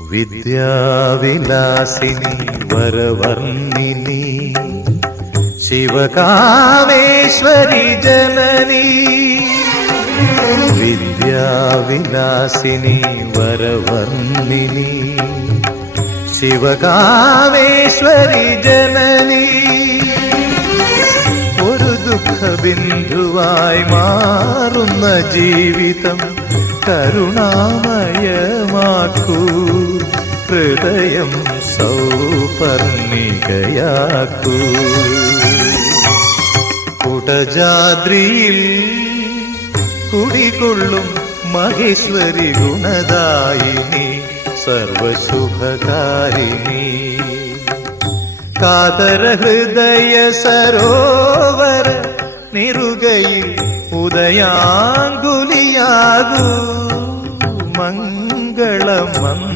വിദ്യാവിലാസിനി വരവർണ്ണിനി ശിവകാമേശ്വരി ജനനി. വിദ്യാവിലാസിനി വരവർണ്ണിനി ശിവകാമേശ്വരി ജനനി. ഒരു ദുഃഖബിന്ദുവായി മാറുന്ന ജീവിതം കരുണാമയമാക്കൂ, ഹൃദയം സൗപർണികയാക്കൂ. കുടജാദ്രിയിൽ കുടികൊള്ളും മഹേശ്വരി ഗുണദായിനി സർവശുഭകാരിണി. കാതര ഹൃദയ സരോവര നിറുകയിൽ ഉദയാങ്കുലിയാകൂ മംഗളം.